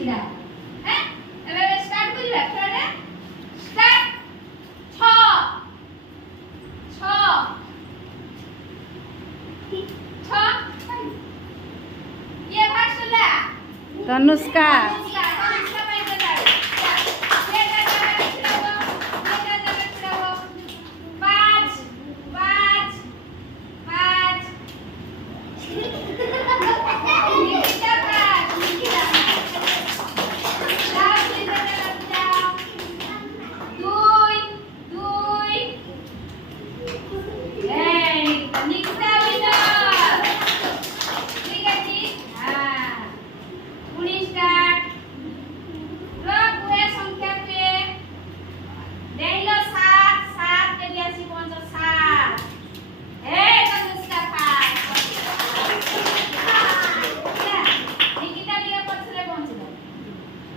ছিড়া হ্যাঁ এবারে স্টার্ট করি ব্যাপারটা স্টার্ট 6 6 ये भाषला तनुष्का